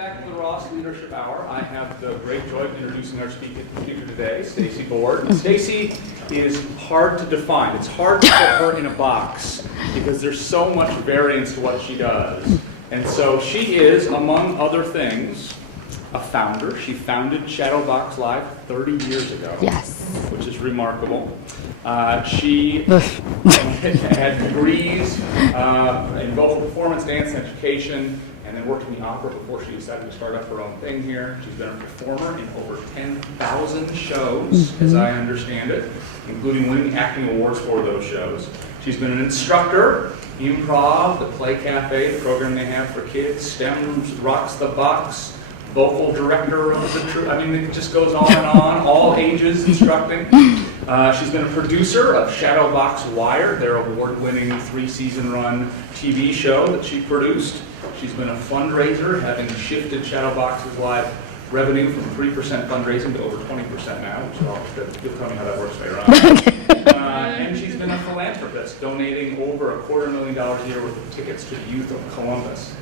back to the Ross Leadership Hour. I have the great joy of introducing our speaker today, Stacie Boord. Stacie is hard to define. It's hard to put her in a box because there's so much variance to what she does. And so she is, among other things, a founder. She founded ShadowBox Live 30 years ago. Yes. Which is remarkable. She had degrees in vocal performance, dance, and education, and then worked in the opera before she decided to start up her own thing here. She's been a performer in over 10,000 shows, as I understand it, including winning acting awards for those shows. She's been an instructor, improv, the Play Cafe, the program they have for kids, STEM Rocks the Box, vocal director of the troupe. I mean, it just goes on and on, all ages instructing. She's been a producer of ShadowBox Wire, their award-winning 3-season run TV show that she produced. She's been a fundraiser, having shifted ShadowBox's live revenue from 3% fundraising to over 20% now, which you'll tell me how that works later on. And she's been a philanthropist, donating over $250,000 a year worth of tickets to the youth of Columbus.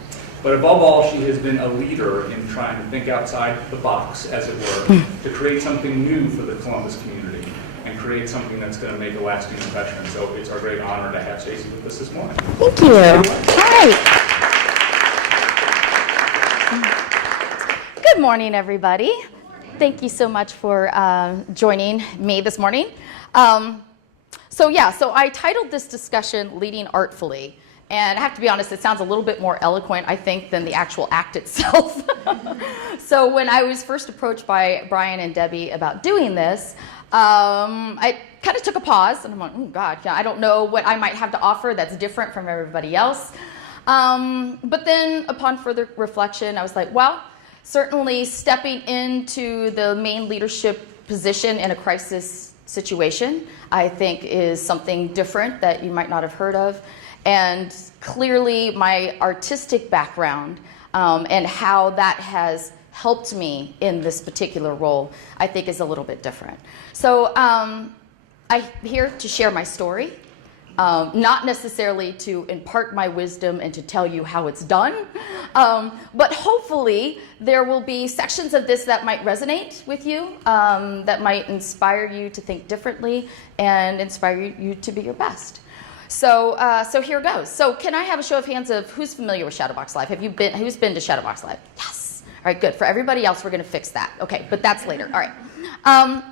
But above all, she has been a leader in trying to think outside the box, as it were, to create something new for the Columbus community and create something that's going to make a lasting impression. So it's our great honor to have Stacie with us this morning. Thank you. Hi. Good morning, everybody. Thank you so much for joining me this morning. So I titled this discussion Leading Artfully. And I have to be honest, it sounds a little bit more eloquent, I think, than the actual act itself. So when I was first approached by Brian and Debbie about doing this, I kind of took a pause, and I'm like, oh God, I don't know what I might have to offer that's different from everybody else. But then upon further reflection, I was like, well, certainly stepping into the main leadership position in a crisis situation, I think is something different that you might not have heard of. And clearly my artistic background and how that has helped me in this particular role, I think is a little bit different. So I'm here to share my story, not necessarily to impart my wisdom and to tell you how it's done, but hopefully there will be sections of this that might resonate with you, that might inspire you to think differently and inspire you to be your best. So here goes. So can I have a show of hands of who's familiar with ShadowBox Live? Who's been to ShadowBox Live? Yes. All right, good. For everybody else, we're going to fix that. Okay, but that's later. All right.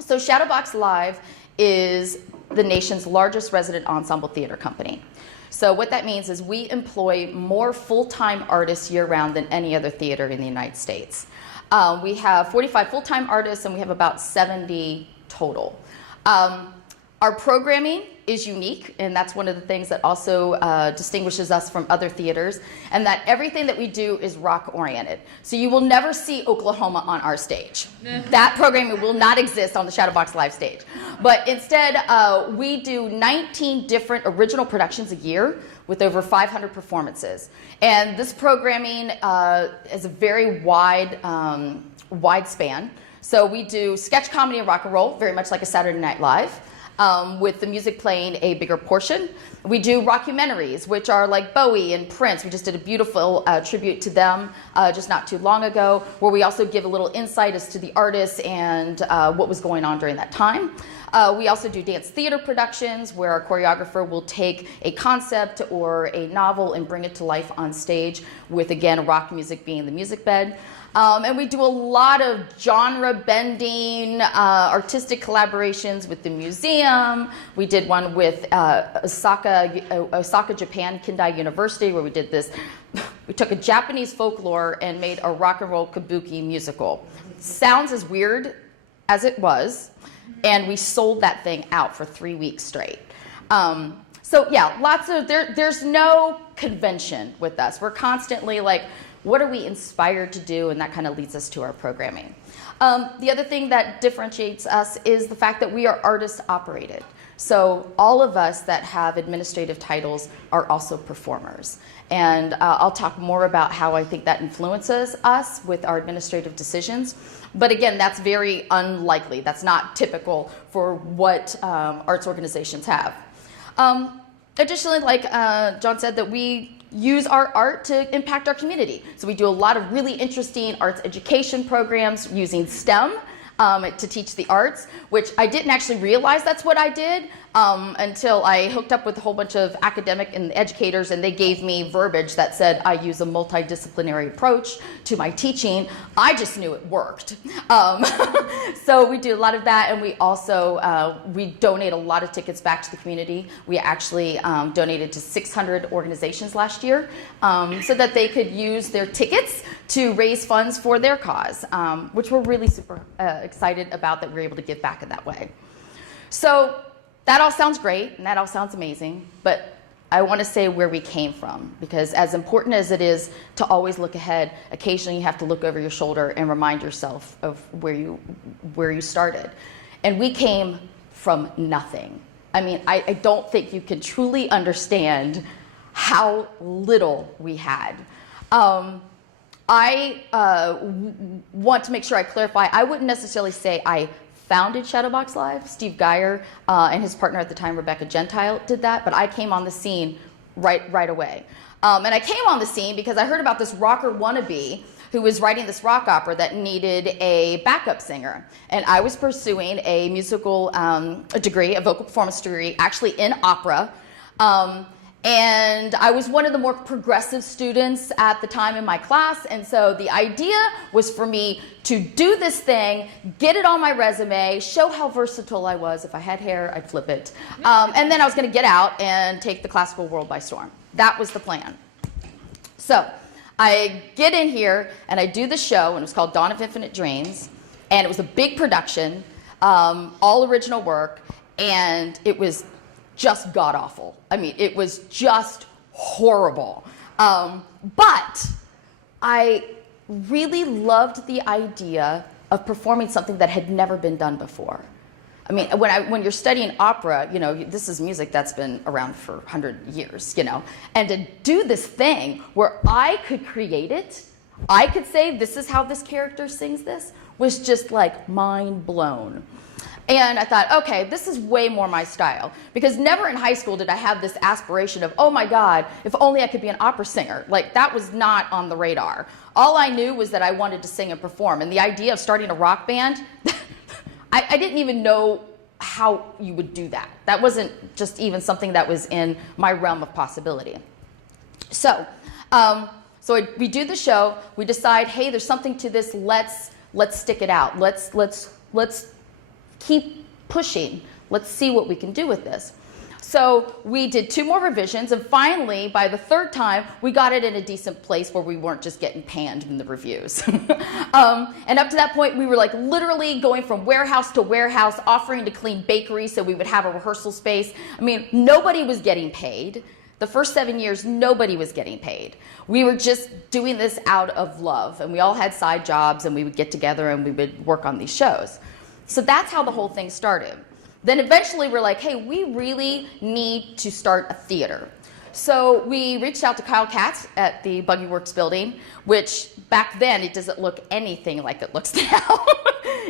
So ShadowBox Live is the nation's largest resident ensemble theater company. So what that means is we employ more full-time artists year-round than any other theater in the United States. We have 45 full-time artists, and we have about 70 total. Our programming is unique, and that's one of the things that also distinguishes us from other theaters, and that everything that we do is rock-oriented. So you will never see Oklahoma on our stage. That programming will not exist on the ShadowBox Live stage. But instead, we do 19 different original productions a year with over 500 performances. And this programming is a very wide span. So we do sketch comedy and rock and roll, very much like a Saturday Night Live. With the music playing a bigger portion. We do rockumentaries, which are like Bowie and Prince. We just did a beautiful tribute to them just not too long ago, where we also give a little insight as to the artists and what was going on during that time. We also do dance theater productions, where our choreographer will take a concept or a novel and bring it to life on stage with, again, rock music being the music bed. And we do a lot of genre-bending artistic collaborations with the museum. We did one with Osaka, Japan, Kindai University, where we did this. We took a Japanese folklore and made a rock and roll kabuki musical. Sounds as weird as it was, and we sold that thing out for 3 weeks straight. So yeah, there's no convention with us. We're constantly like, what are we inspired to do? And that kind of leads us to our programming. The other thing that differentiates us is the fact that we are artist operated. So all of us that have administrative titles are also performers. And I'll talk more about how I think that influences us with our administrative decisions. But again, that's very unlikely. That's not typical for what arts organizations have. Additionally, like John said, that we use our art to impact our community. So we do a lot of really interesting arts education programs using STEM to teach the arts, which I didn't actually realize that's what I did until I hooked up with a whole bunch of academic and educators, and they gave me verbiage that said I use a multidisciplinary approach to my teaching. I just knew it worked. So we do a lot of that, and we also we donate a lot of tickets back to the community. We actually donated to 600 organizations last year so that they could use their tickets to raise funds for their cause, which we're really super excited about that we're able to give back in that way. So that all sounds great, and that all sounds amazing, but I want to say where we came from, because as important as it is to always look ahead, occasionally you have to look over your shoulder and remind yourself of where you started. And we came from nothing. I mean, I don't think you can truly understand how little we had. I want to make sure I clarify, I wouldn't necessarily say I founded ShadowBox Live. Steve Geyer and his partner at the time, Rebecca Gentile, did that, but I came on the scene right away. And I came on the scene because I heard about this rocker wannabe who was writing this rock opera that needed a backup singer. And I was pursuing a musical degree, a vocal performance degree, actually in opera. And I was one of the more progressive students at the time in my class, and so the idea was for me to do this thing, get it on my resume, show how versatile I was. If I had hair, I'd flip it. And then I was going to get out and take the classical world by storm. That was the plan. So I get in here, and I do the show, and it was called Dawn of Infinite Dreams, and it was a big production, all original work, and it was just god-awful. I mean, it was just horrible. But I really loved the idea of performing something that had never been done before. I mean, when you're studying opera, you know, this is music that's been around for 100 years, you know, and to do this thing where I could create it, I could say, this is how this character sings this, was just like mind blown. And I thought, okay, this is way more my style. Because never in high school did I have this aspiration of, oh my God, if only I could be an opera singer. Like, that was not on the radar. All I knew was that I wanted to sing and perform. And the idea of starting a rock band, I didn't even know how you would do that. That wasn't just even something that was in my realm of possibility. So, we do the show. We decide, hey, there's something to this. Let's stick it out. Let's keep pushing. Let's see what we can do with this. So we did 2 more revisions, and finally, by the 3rd time, we got it in a decent place where we weren't just getting panned in the reviews. And up to that point, we were like literally going from warehouse to warehouse, offering to clean bakeries so we would have a rehearsal space. I mean, nobody was getting paid. The first 7 years, nobody was getting paid. We were just doing this out of love, and we all had side jobs, and we would get together and we would work on these shows. So that's how the whole thing started. Then eventually we're like, hey, we really need to start a theater. So we reached out to Kyle Katz at the Buggy Works building, which back then it doesn't look anything like it looks now.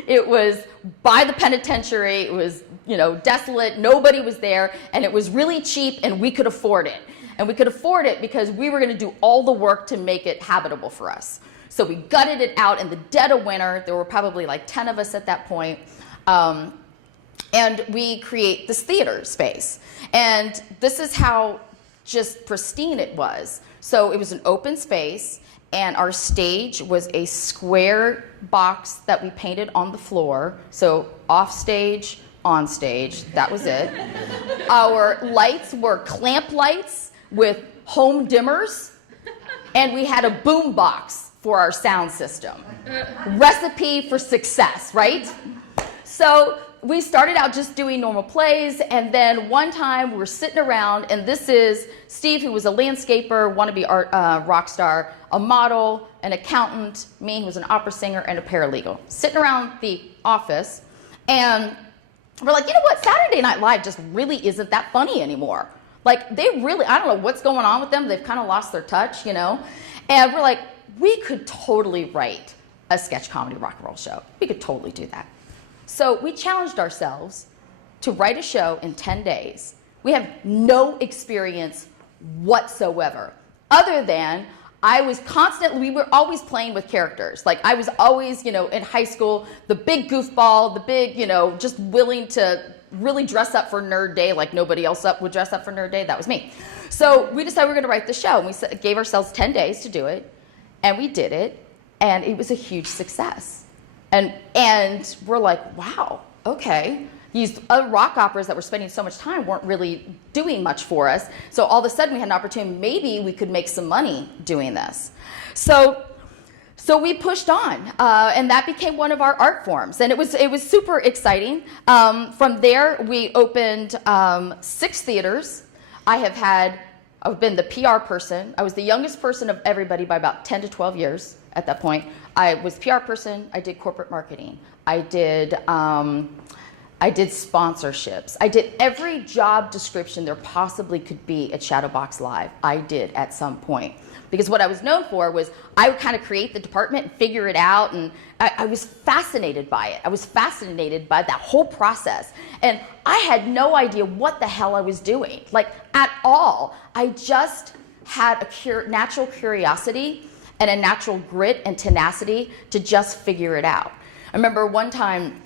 It was by the penitentiary, it was, you know, desolate, nobody was there, and it was really cheap and we could afford it. And we could afford it because we were gonna do all the work to make it habitable for us. So we gutted it out in the dead of winter. There were probably like 10 of us at that point. And we create this theater space. And this is how just pristine it was. So it was an open space, and our stage was a square box that we painted on the floor. So off stage, on stage, that was it. Our lights were clamp lights with home dimmers, and we had a boom box for our sound system. Recipe for success, right? So we started out just doing normal plays, and then one time we were sitting around, and this is Steve, who was a landscaper, wannabe art rock star, a model, an accountant, me, who was an opera singer, and a paralegal, sitting around the office, and we're like, you know what, Saturday Night Live just really isn't that funny anymore. Like, they really, I don't know what's going on with them, they've kind of lost their touch, you know, and we're like, we could totally write a sketch comedy rock and roll show. We could totally do that. So we challenged ourselves to write a show in 10 days. We have no experience whatsoever. other than we were always playing with characters. Like I was always, in high school, the big goofball, the big, just willing to really dress up for nerd day like nobody else would dress up for nerd day. That was me. So we decided we were going to write the show, and we gave ourselves 10 days to do it, and we did it, and it was a huge success. And we're like, wow, okay. These other rock operas that were spending so much time weren't really doing much for us. So all of a sudden we had an opportunity, maybe we could make some money doing this. So we pushed on, and that became one of our art forms. And it was super exciting. From there, we opened 6 theaters. I've been the PR person. I was the youngest person of everybody by about 10 to 12 years at that point. I was PR person. I did corporate marketing. I did sponsorships. I did every job description there possibly could be at ShadowBox Live. I did at some point. Because what I was known for was I would kind of create the department and figure it out, and I was fascinated by it. I was fascinated by that whole process. And I had no idea what the hell I was doing, like at all. I just had a natural curiosity and a natural grit and tenacity to just figure it out. I remember one time,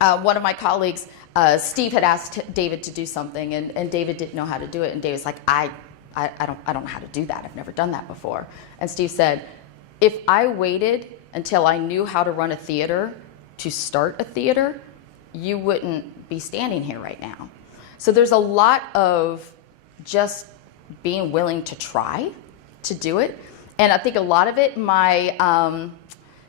one of my colleagues, Steve, had asked David to do something, and David didn't know how to do it. And David's like, I don't know how to do that. I've never done that before. And Steve said, if I waited until I knew how to run a theater to start a theater, you wouldn't be standing here right now. So there's a lot of just being willing to try to do it. And I think a lot of it, my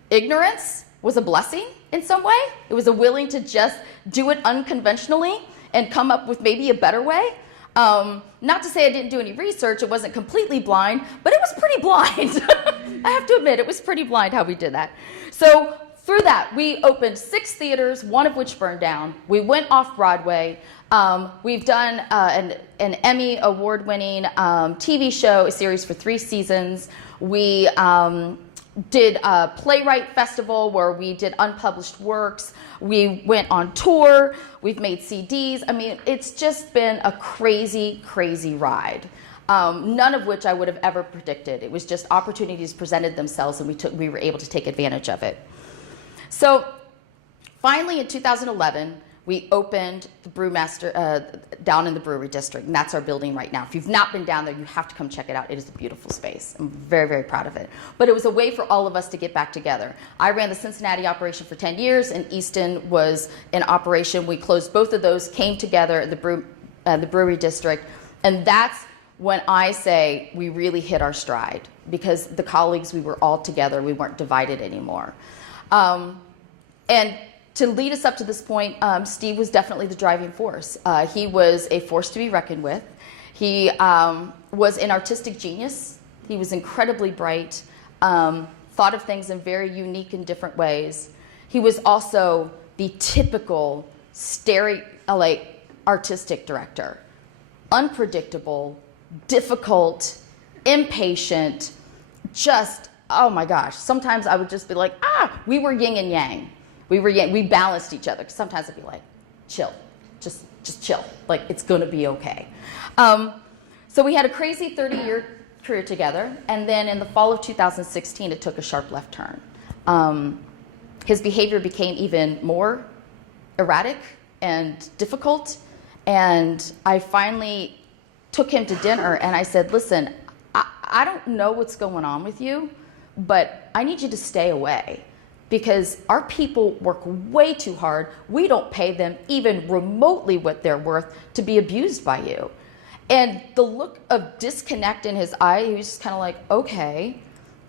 ignorance was a blessing in some way. It was a willing to just do it unconventionally and come up with maybe a better way. Not to say I didn't do any research. It wasn't completely blind, but it was pretty blind. I have to admit, it was pretty blind how we did that. So through that, we opened 6 theaters, one of which burned down. We went off Broadway. We've done an Emmy award-winning TV show, a series for 3 seasons. We did a playwright festival where we did unpublished works. We went on tour. We've made CDs. I mean, it's just been a crazy, crazy ride. None of which I would have ever predicted. It was just opportunities presented themselves, and we were able to take advantage of it. So finally, in 2011, we opened the Brewmaster down in the Brewery District, and that's our building right now. If you've not been down there, you have to come check it out. It is a beautiful space. I'm very, very proud of it. But it was a way for all of us to get back together. I ran the Cincinnati operation for 10 years, and Easton was in operation. We closed both of those, came together at the Brewery District, and that's when I say we really hit our stride, because the colleagues, we were all together. We weren't divided anymore. And to lead us up to this point, Steve was definitely the driving force. He was a force to be reckoned with. He was an artistic genius. He was incredibly bright, thought of things in very unique and different ways. He was also the typical artistic director. Unpredictable, difficult, impatient, just, oh my gosh. Sometimes I would just be like, we were yin and yang. We balanced each other. Sometimes I'd be like, chill, just chill. Like, it's gonna be okay. So we had a crazy 30-year career together, and then in the fall of 2016, it took a sharp left turn. His behavior became even more erratic and difficult, and I finally took him to dinner, and I said, listen, I don't know what's going on with you, but I need you to stay away. Because our people work way too hard. We don't pay them even remotely what they're worth to be abused by you. And the look of disconnect in his eye, he was just kind of like, okay.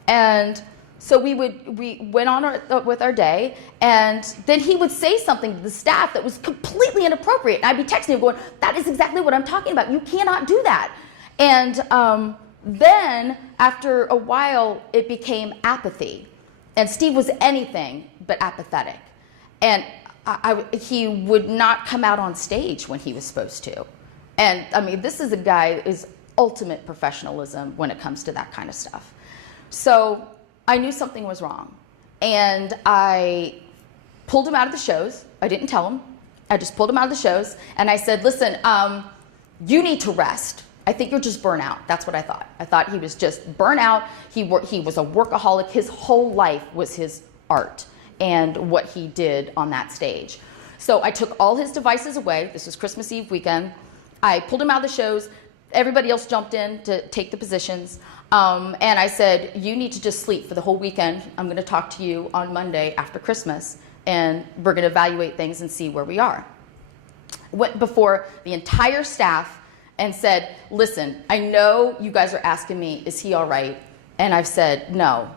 And so we went on with our day, and then he would say something to the staff that was completely inappropriate. And I'd be texting him going, that is exactly what I'm talking about. You cannot do that. And then after a while, it became apathy. And Steve was anything but apathetic. And he would not come out on stage when he was supposed to. And I mean, this is a guy who is ultimate professionalism when it comes to that kind of stuff. So I knew something was wrong. And I pulled him out of the shows. I didn't tell him. I just pulled him out of the shows. And I said, listen, you need to rest. I think you're just burnt out. That's what I thought. I thought he was just burnt out. He was a workaholic. His whole life was his art and what he did on that stage. So I took all his devices away. This was Christmas Eve weekend. I pulled him out of the shows. Everybody else jumped in to take the positions. And I said, you need to just sleep for the whole weekend. I'm going to talk to you on Monday after Christmas, and we're going to evaluate things and see where we are. Went before the entire staff and said, listen, I know you guys are asking me, is he all right? And I've said, no,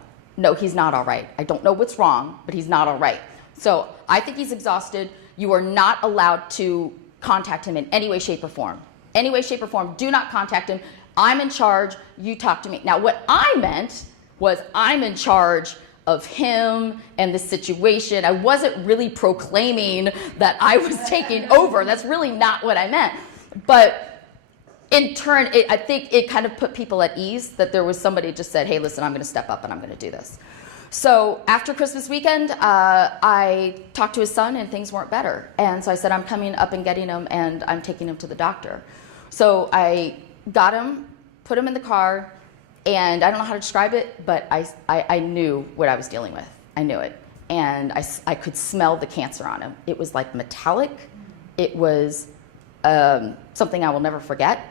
he's not all right. I don't know what's wrong, but he's not all right. So I think he's exhausted. You are not allowed to contact him in any way, shape, or form. Any way, shape, or form, do not contact him. I'm in charge, you talk to me. Now, what I meant was I'm in charge of him and the situation. I wasn't really proclaiming that I was taking over. That's really not what I meant. But in turn, I think it kind of put people at ease that there was somebody who just said, hey, listen, I'm going to step up and I'm going to do this. So after Christmas weekend, I talked to his son and things weren't better. And so I said, I'm coming up and getting him and I'm taking him to the doctor. So I got him, put him in the car, and I don't know how to describe it, but I knew what I was dealing with. I knew it. And I could smell the cancer on him. It was like metallic. It was something I will never forget.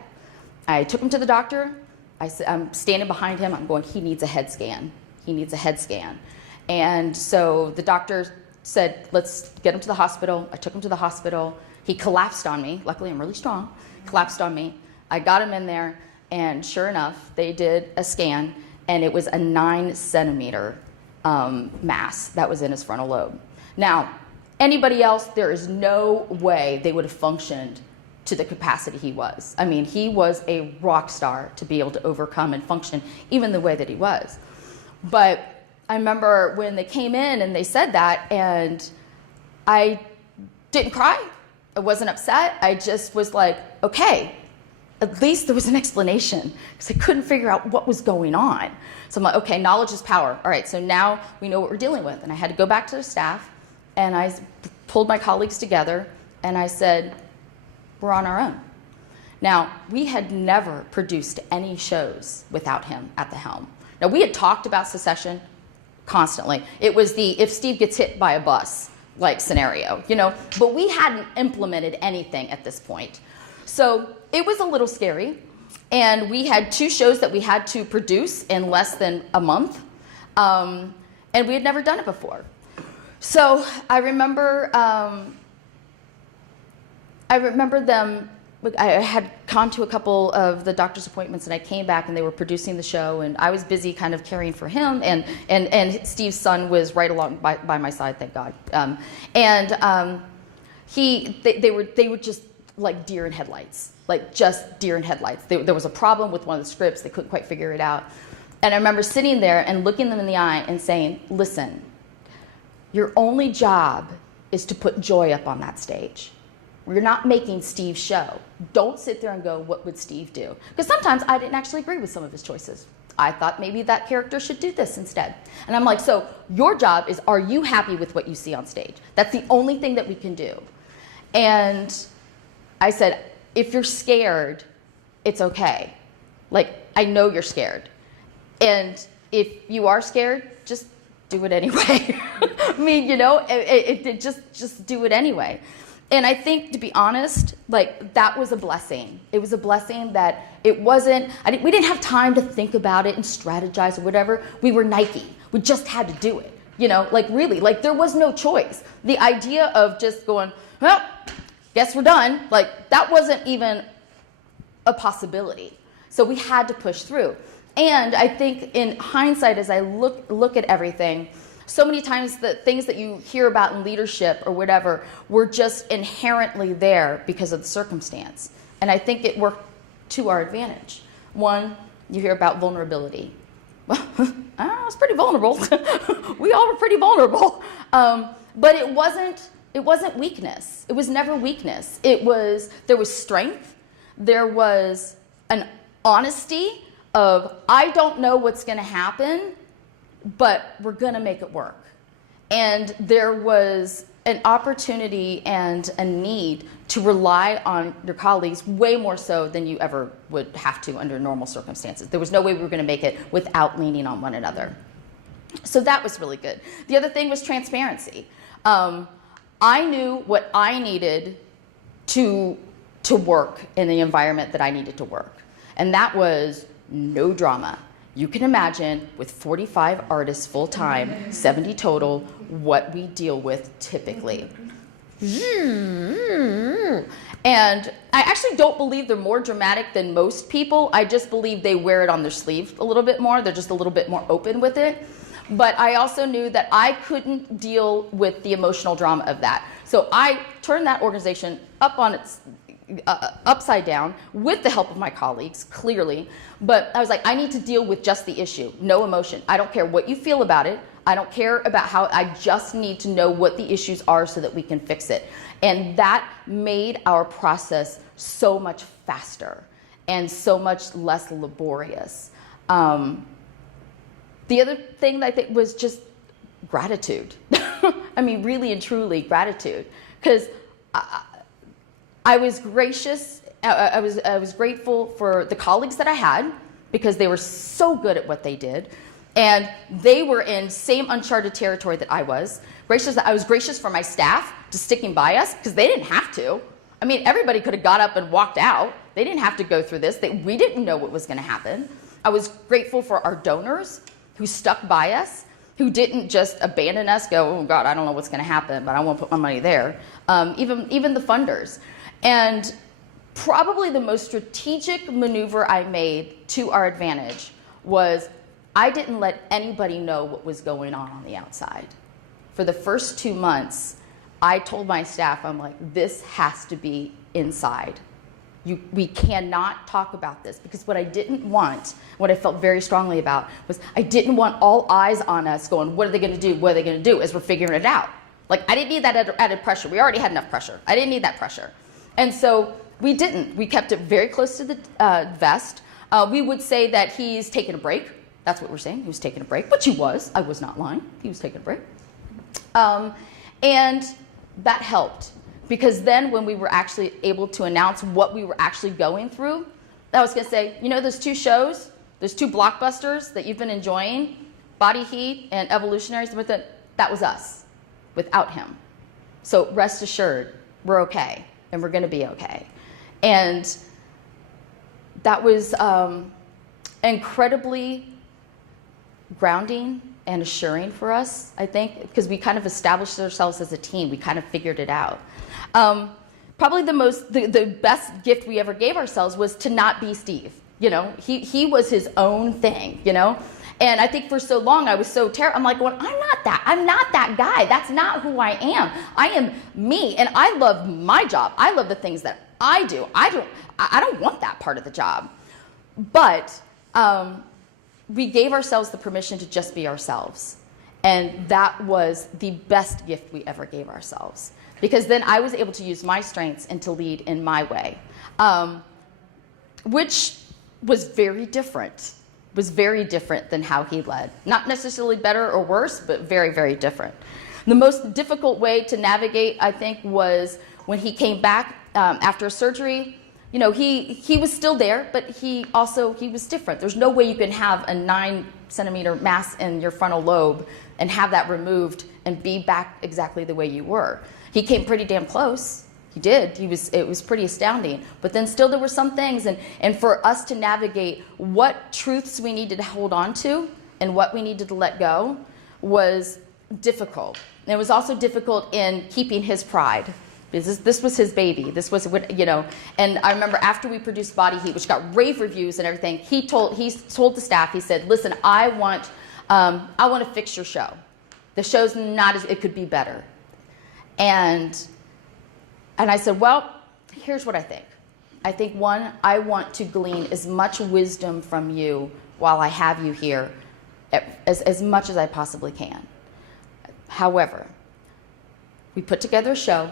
I took him to the doctor. I'm standing behind him. I'm going, he needs a head scan. He needs a head scan. And so the doctor said, let's get him to the hospital. I took him to the hospital. He collapsed on me. Luckily, I'm really strong. Collapsed on me. I got him in there, and sure enough, they did a scan, and it was a 9-centimeter mass that was in his frontal lobe. Now, anybody else, there is no way they would have functioned to the capacity he was. I mean, he was a rock star to be able to overcome and function even the way that he was. But I remember when they came in and they said that, and I didn't cry. I wasn't upset. I just was like, okay, at least there was an explanation, because I couldn't figure out what was going on. So I'm like, okay, knowledge is power. All right, so now we know what we're dealing with. And I had to go back to the staff, and I pulled my colleagues together, and I said, we're on our own. Now, we had never produced any shows without him at the helm. Now, we had talked about secession constantly. It was the if Steve gets hit by a bus like scenario, you know, but we hadn't implemented anything at this point. So it was a little scary, and we had 2 shows that we had to produce in less than a month, and we had never done it before. So I remember them. I had gone to a couple of the doctor's appointments, and I came back, and they were producing the show, and I was busy kind of caring for him, and Steve's son was right along by my side, thank God. They were just like deer in headlights, like just deer in headlights. There was a problem with one of the scripts. They couldn't quite figure it out. And I remember sitting there and looking them in the eye and saying, listen, your only job is to put joy up on that stage. You're not making Steve's show. Don't sit there and go, what would Steve do? Because sometimes I didn't actually agree with some of his choices. I thought maybe that character should do this instead. And I'm like, so your job is, are you happy with what you see on stage? That's the only thing that we can do. And I said, if you're scared, it's okay. Like, I know you're scared. And if you are scared, just do it anyway. I mean, you know, just do it anyway. And I think, to be honest, like, that was a blessing. It was a blessing that it wasn't, we didn't have time to think about it and strategize or whatever. We were Nike. We just had to do it. You know, like, really, like, there was no choice. The idea of just going, well, guess we're done, like, that wasn't even a possibility. So we had to push through. And I think in hindsight, as I look at everything, so many times the things that you hear about in leadership or whatever were just inherently there because of the circumstance. And I think it worked to our advantage. One, you hear about vulnerability. Well, I was pretty vulnerable. We all were pretty vulnerable. But it wasn't weakness. It was never weakness. There was strength. There was an honesty of, I don't know what's going to happen, but we're going to make it work. And there was an opportunity and a need to rely on your colleagues way more so than you ever would have to under normal circumstances. There was no way we were going to make it without leaning on one another. So that was really good. The other thing was transparency. I knew what I needed to work in the environment that I needed to work. And that was no drama. You can imagine with 45 artists full-time, 70 total, what we deal with typically. And I actually don't believe they're more dramatic than most people. I just believe they wear it on their sleeve a little bit more. They're just a little bit more open with it. But I also knew that I couldn't deal with the emotional drama of that. So I turned that organization up on its upside down with the help of my colleagues, clearly. But I was like, I need to deal with just the issue, no emotion. I don't care what you feel about it. I don't care about how, I just need to know what the issues are so that we can fix it. And that made our process so much faster and so much less laborious. The other thing that I think was just gratitude. I mean, really and truly gratitude. Because I was gracious, I was grateful for the colleagues that I had because they were so good at what they did. And they were in same uncharted territory that I was. I was gracious for my staff just sticking by us because they didn't have to. I mean, everybody could have got up and walked out. They didn't have to go through this. We didn't know what was going to happen. I was grateful for our donors who stuck by us, who didn't just abandon us, go, oh God, I don't know what's going to happen, but I won't put my money there. Even the funders. And probably the most strategic maneuver I made to our advantage was I didn't let anybody know what was going on the outside. For the first 2 months, I told my staff, I'm like, this has to be inside. We cannot talk about this, because what I didn't want, what I felt very strongly about, was I didn't want all eyes on us going, what are they going to do? What are they going to do? As we're figuring it out. Like, I didn't need that added pressure. We already had enough pressure. I didn't need that pressure. And so we didn't. We kept it very close to the vest. We would say that he's taking a break. That's what we're saying. He was taking a break, which he was. I was not lying. He was taking a break. And that helped. Because then when we were actually able to announce what we were actually going through, I was going to say, you know, those two shows, those two blockbusters that you've been enjoying, Body Heat and Evolutionaries, that was us without him. So rest assured, we're okay, and we're going to be okay. And that was incredibly grounding and assuring for us, I think, because we kind of established ourselves as a team. We kind of figured it out. Probably the best gift we ever gave ourselves was to not be Steve. You know, he was his own thing, you know? And I think for so long I was so terrible. I'm like, well, I'm not that guy. That's not who I am. I am me, and I love my job. I love the things that I do. I don't want that part of the job. But we gave ourselves the permission to just be ourselves. And that was the best gift we ever gave ourselves. Because then I was able to use my strengths and to lead in my way, which was very different. Was very different than how he led. Not necessarily better or worse, but very, very different. The most difficult way to navigate, I think, was when he came back after surgery. You know, he was still there, but he was different. There's no way you can have a 9-centimeter mass in your frontal lobe and have that removed and be back exactly the way you were. He came pretty damn close. He did. It was pretty astounding. But then still there were some things, and for us to navigate what truths we needed to hold on to and what we needed to let go was difficult. And it was also difficult in keeping his pride. Because this was his baby. This was what, you know. And I remember after we produced Body Heat, which got rave reviews and everything, he told the staff, he said, listen, I want to fix your show. The show's not as, it could be better. And I said, well, here's what I think. I think, one, I want to glean as much wisdom from you while I have you here, as much as I possibly can. However, we put together a show.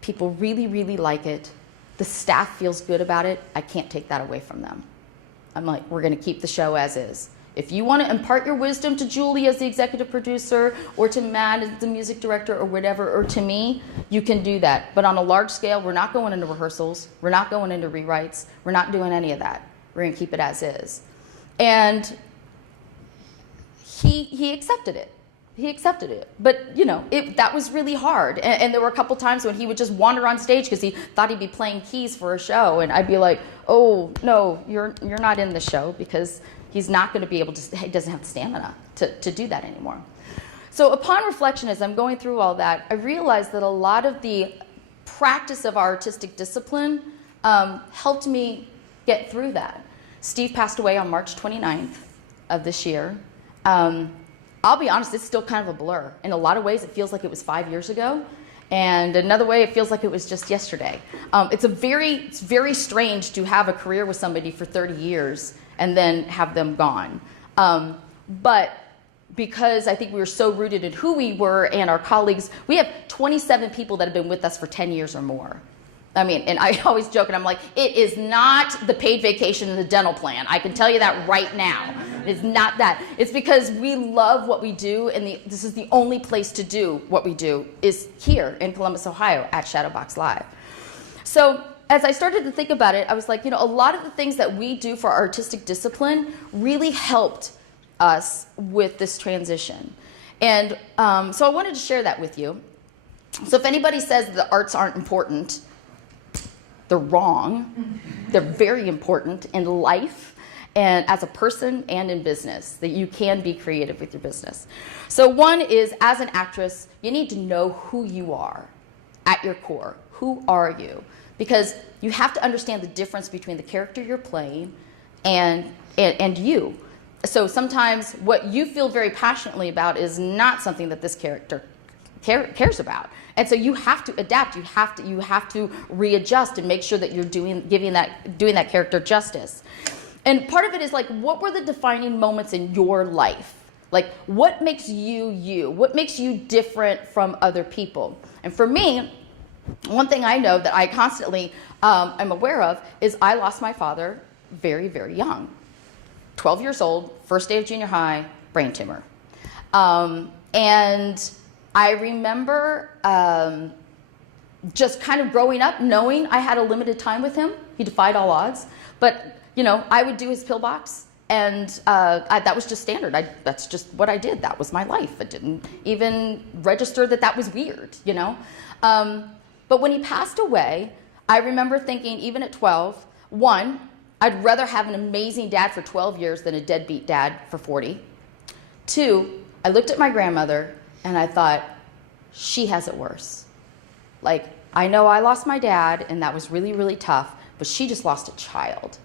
People really, really like it. The staff feels good about it. I can't take that away from them. I'm like, we're going to keep the show as is. If you want to impart your wisdom to Julie as the executive producer, or to Matt as the music director, or whatever, or to me, you can do that. But on a large scale, we're not going into rehearsals. We're not going into rewrites. We're not doing any of that. We're going to keep it as is. And he accepted it. He accepted it. But, you know, that was really hard. And there were a couple times when he would just wander on stage because he thought he'd be playing keys for a show. And I'd be like, oh, no, you're not in the show, because he's not going to be able to, he doesn't have the stamina to do that anymore. So upon reflection, as I'm going through all that, I realized that a lot of the practice of our artistic discipline helped me get through that. Steve passed away on March 29th of this year. I'll be honest, it's still kind of a blur. In a lot of ways, it feels like it was 5 years ago. And another way, it feels like it was just yesterday. It's very strange to have a career with somebody for 30 years and then have them gone. But because I think we were so rooted in who we were and our colleagues, we have 27 people that have been with us for 10 years or more. I mean, and I always joke, and I'm like, it is not the paid vacation and the dental plan. I can tell you that right now. It's not that. It's because we love what we do, and this is the only place to do what we do is here in Columbus, Ohio at ShadowBox Live. So as I started to think about it, I was like, you know, a lot of the things that we do for our artistic discipline really helped us with this transition. And so I wanted to share that with you. So if anybody says that the arts aren't important, they're wrong. They're very important in life and as a person and in business, that you can be creative with your business. So one is, as an actress, you need to know who you are at your core. Who are you? Because you have to understand the difference between the character you're playing and you. So sometimes what you feel very passionately about is not something that this character cares about. And so you have to adapt. You have to readjust and make sure that you're doing that character justice. And part of it is like, what were the defining moments in your life? Like, what makes you you? What makes you different from other people? And for me, one thing I know that I constantly am aware of is I lost my father very, very young. 12 years old, first day of junior high, brain tumor. And I remember just kind of growing up knowing I had a limited time with him. He defied all odds. But, you know, I would do his pillbox, and that was just standard. That's just what I did. That was my life. I didn't even register that was weird, you know. But when he passed away, I remember thinking, even at 12, one, I'd rather have an amazing dad for 12 years than a deadbeat dad for 40. Two, I looked at my grandmother and I thought, she has it worse. Like, I know I lost my dad and that was really, really tough, but she just lost a child.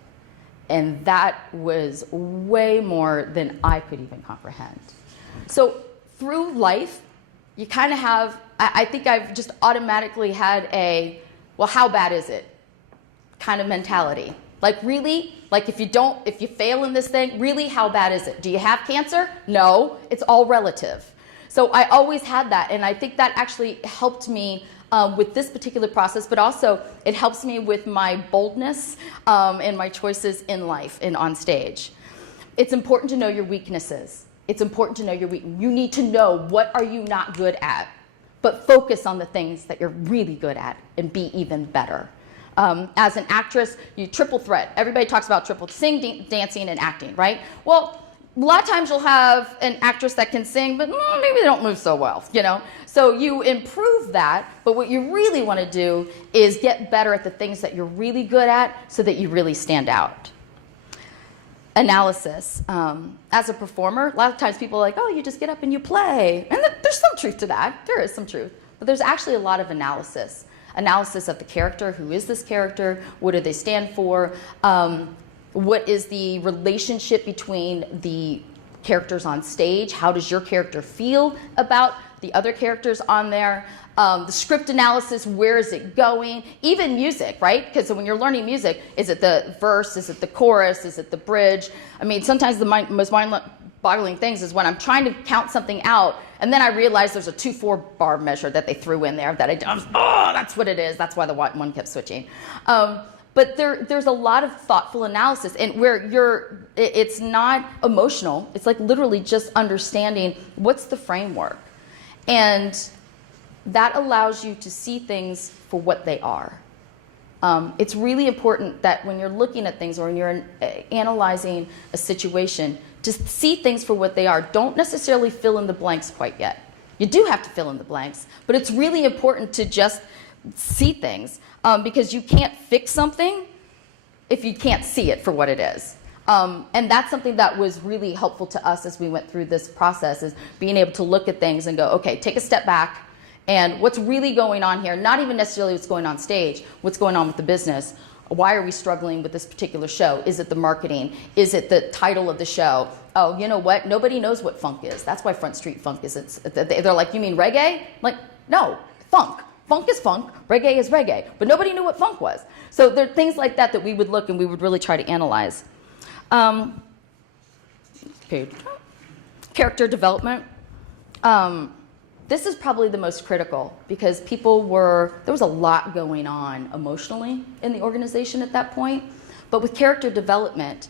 And that was way more than I could even comprehend. So through life, you kind of have, I think I've just automatically had a, well, how bad is it kind of mentality. Like, really? Like, if you fail in this thing, really, how bad is it? Do you have cancer? No, it's all relative. So I always had that, and I think that actually helped me with this particular process, but also it helps me with my boldness and my choices in life and on stage. It's important to know your weaknesses. It's important to know your weaknesses. You need to know, what are you not good at, but focus on the things that you're really good at and be even better. As an actress, you triple threat. Everybody talks about sing, dancing, and acting, right? Well, a lot of times you'll have an actress that can sing, but maybe they don't move so well, you know? So you improve that, but what you really want to do is get better at the things that you're really good at so that you really stand out. Analysis. As a performer, a lot of times people are like, oh, you just get up and you play. And there's some truth to that. There is some truth. But there's actually a lot of analysis. Analysis of the character. Who is this character? What do they stand for? What is the relationship between the characters on stage? How does your character feel about the other characters on there? The script analysis, where is it going? Even music, right? Because when you're learning music, is it the verse? Is it the chorus? Is it the bridge? I mean, sometimes the most mind-boggling things is when I'm trying to count something out, and then I realize there's a 2/4 bar measure that they threw in there that oh, that's what it is. That's why the one kept switching. But there's a lot of thoughtful analysis, and where it's not emotional. It's like literally just understanding what's the framework. And that allows you to see things for what they are. It's really important that when you're looking at things or when you're analyzing a situation, just see things for what they are. Don't necessarily fill in the blanks quite yet. You do have to fill in the blanks, but it's really important to just see things because you can't fix something if you can't see it for what it is. And that's something that was really helpful to us as we went through this process, is being able to look at things and go, okay, take a step back, and what's really going on here, not even necessarily what's going on stage, what's going on with the business. Why are we struggling with this particular show? Is it the marketing? Is it the title of the show? Oh, you know what? Nobody knows what funk is. That's why Front Street Funk is. They're like, you mean reggae? Like, no, funk. Funk is funk, reggae is reggae. But nobody knew what funk was. So there are things like that that we would look and we would really try to analyze. Okay. Character development. This is probably the most critical because there was a lot going on emotionally in the organization at that point. But with character development,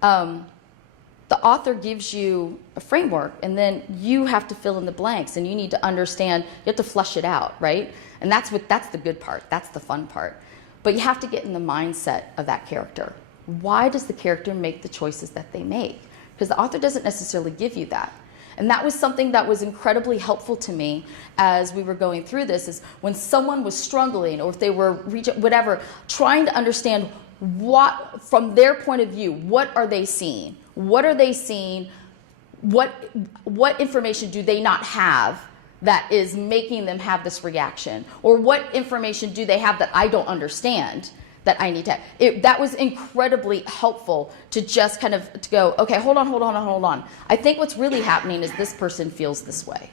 the author gives you a framework, and then you have to fill in the blanks, and you need to understand, you have to flesh it out, right? And that's the good part, that's the fun part. But you have to get in the mindset of that character. Why does the character make the choices that they make? Because the author doesn't necessarily give you that. And that was something that was incredibly helpful to me as we were going through this, is when someone was struggling or if they were whatever, trying to understand what, from their point of view, what are they seeing? What are they seeing? What information do they not have that is making them have this reaction? Or what information do they have that I don't understand that I need to have? That was incredibly helpful to just kind of to go, okay, hold on. I think what's really happening is this person feels this way.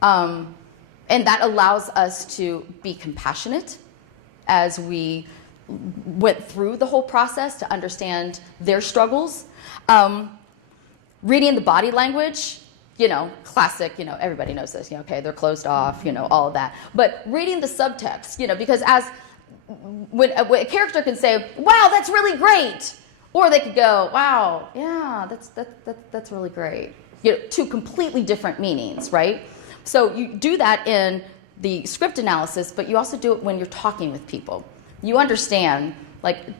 And that allows us to be compassionate as we went through the whole process to understand their struggles. Reading the body language, classic, everybody knows this, okay, they're closed off, all of that. But reading the subtext, because when a character can say, wow, that's really great. Or they could go, wow, yeah, that's really great. Two completely different meanings, right? So you do that in the script analysis, but you also do it when you're talking with people. You understand,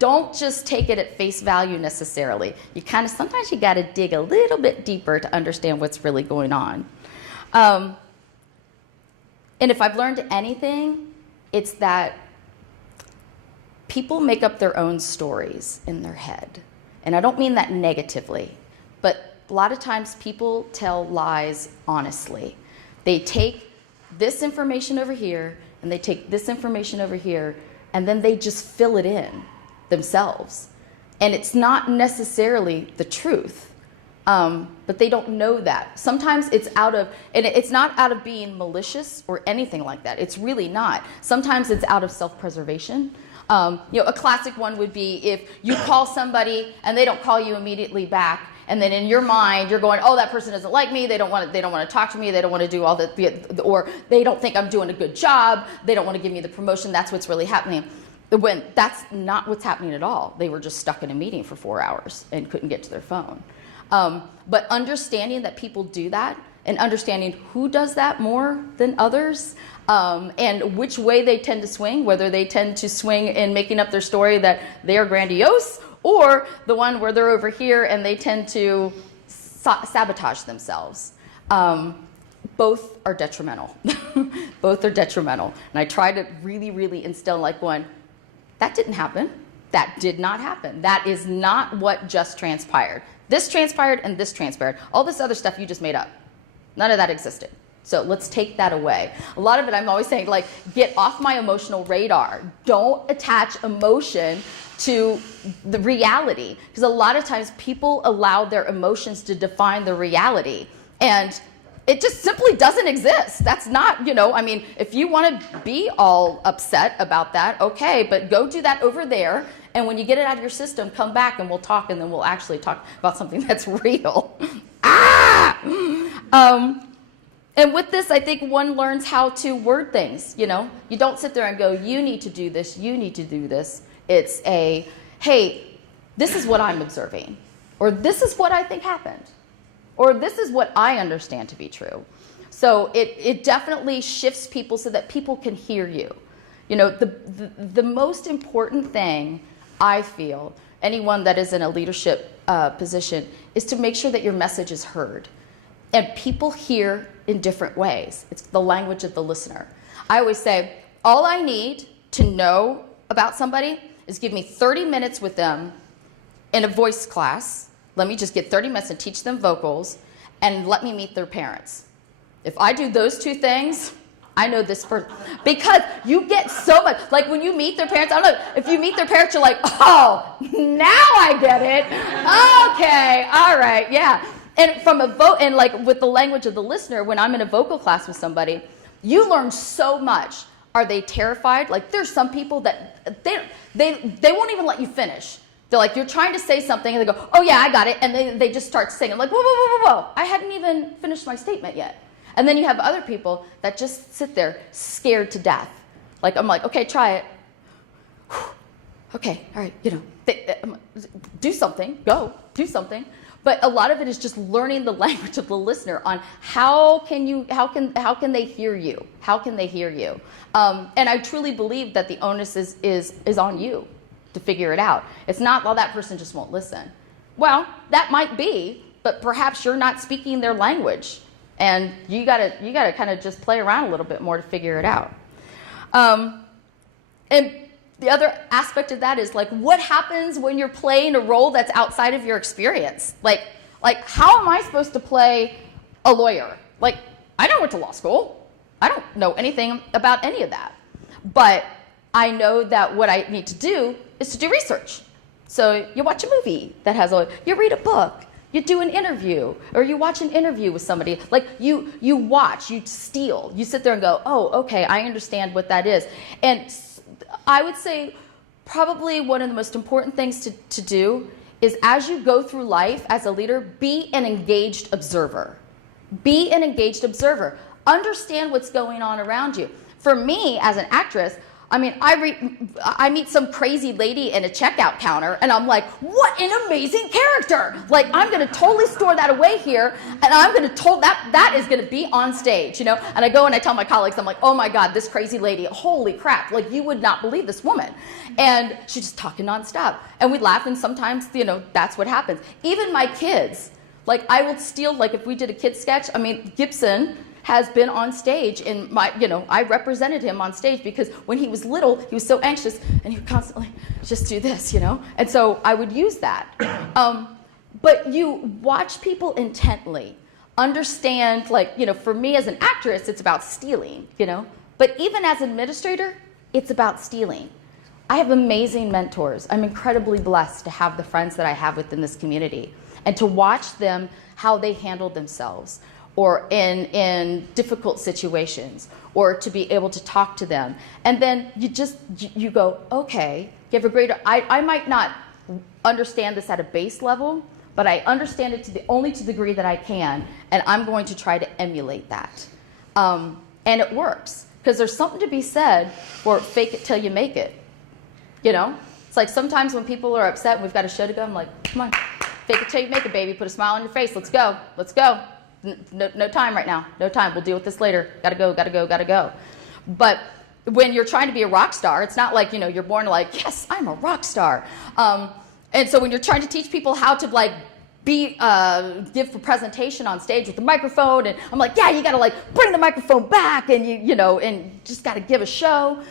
don't just take it at face value necessarily. Sometimes you got to dig a little bit deeper to understand what's really going on. And if I've learned anything, it's that people make up their own stories in their head. And I don't mean that negatively, but a lot of times people tell lies honestly. They take this information over here, and they take this information over here, and then they just fill it in themselves. And it's not necessarily the truth, but they don't know that. Sometimes it's and it's not out of being malicious or anything like that. It's really not. Sometimes it's out of self-preservation. A classic one would be if you call somebody and they don't call you immediately back, and then in your mind you're going, oh, that person doesn't like me, they don't want to talk to me, they don't want to do all or they don't think I'm doing a good job, they don't want to give me the promotion. That's what's really happening. When that's not what's happening at all. They were just stuck in a meeting for 4 hours and couldn't get to their phone. But understanding that people do that, and understanding who does that more than others, and which way they tend to swing, whether they tend to swing in making up their story that they are grandiose, or the one where they're over here and they tend to sabotage themselves. Both are detrimental. Both are detrimental. And I try to really, really instill going, that didn't happen. That did not happen. That is not what just transpired. This transpired and this transpired. All this other stuff you just made up. None of that existed. So let's take that away. A lot of it, I'm always saying, get off my emotional radar. Don't attach emotion to the reality. Because a lot of times people allow their emotions to define the reality. And it just simply doesn't exist. That's not, if you want to be all upset about that, okay, but go do that over there. And when you get it out of your system, come back and we'll talk, and then we'll actually talk about something that's real. And with this, I think one learns how to word things, You don't sit there and go, you need to do this, you need to do this. It's a, hey, this is what I'm observing, or this is what I think happened, or this is what I understand to be true. So it definitely shifts people so that people can hear you. You know, the most important thing I feel, anyone that is in a leadership position, is to make sure that your message is heard. And people hear in different ways. It's the language of the listener. I always say, all I need to know about somebody is give me 30 minutes with them in a voice class. Let me just get 30 minutes and teach them vocals, and let me meet their parents. If I do those two things, I know this person. Because you get so much, like when you meet their parents, I don't know, if you meet their parents, you're like, oh, now I get it. Okay, all right, yeah. And from and like with the language of the listener, when I'm in a vocal class with somebody, you learn so much. Are they terrified? Like there's some people that they won't even let you finish. They're like, you're trying to say something, and they go, oh yeah, I got it. And they just start singing, like, whoa, whoa, whoa, whoa, whoa. I hadn't even finished my statement yet. And then you have other people that just sit there scared to death. Like, I'm like, okay, try it. Okay, all right, you know, do something, go, do something. But a lot of it is just learning the language of the listener on how can they hear you? How can they hear you? And I truly believe that the onus is on you to figure it out. It's not, well, that person just won't listen. Well, that might be, but perhaps you're not speaking their language. And you gotta kind of just play around a little bit more to figure it out. And the other aspect of that is like, what happens when you're playing a role that's outside of your experience? Like how am I supposed to play a lawyer? Like, I never went to law school. I don't know anything about any of that. But I know that what I need to do is to do research. So you watch a movie that has you read a book, you do an interview, or you watch an interview with somebody. Like you watch, you steal, you sit there and go, oh, okay, I understand what that is. And I would say probably one of the most important things to do is, as you go through life as a leader, be an engaged observer. Be an engaged observer. Understand what's going on around you. For me, as an actress, I mean, I meet some crazy lady in a checkout counter, and I'm like, what an amazing character. Like, I'm going to totally store that away here, and I'm going to that is going to be on stage, you know? And I go and I tell my colleagues, I'm like, oh my God, this crazy lady, holy crap, like, you would not believe this woman. And she's just talking nonstop. And we laugh, and sometimes, you know, that's what happens. Even my kids, like, I will steal, like, if we did a kid sketch, I mean, Gibson has been on stage in my, you know, I represented him on stage because when he was little, he was so anxious and he would constantly just do this, you know? And so I would use that. But you watch people intently, understand, like, you know, for me as an actress, it's about stealing, you know? But even as an administrator, it's about stealing. I have amazing mentors. I'm incredibly blessed to have the friends that I have within this community and to watch them, how they handle themselves, or in difficult situations, or to be able to talk to them. And then you go, okay, you have a greater, I might not understand this at a base level, but I understand it only to the degree that I can, and I'm going to try to emulate that. And it works, because there's something to be said for fake it till you make it. You know? It's like sometimes when people are upset and we've got a show to go, I'm like, come on, fake it till you make it, baby, put a smile on your face, let's go, let's go. No time right now. No time. We'll deal with this later. Gotta go, gotta go, gotta go. But when you're trying to be a rock star, it's not like, you know, you're born like, yes, I'm a rock star. And so when you're trying to teach people how to like give a presentation on stage with the microphone, and I'm like, yeah, you gotta like bring the microphone back, and you know, and just gotta give a show.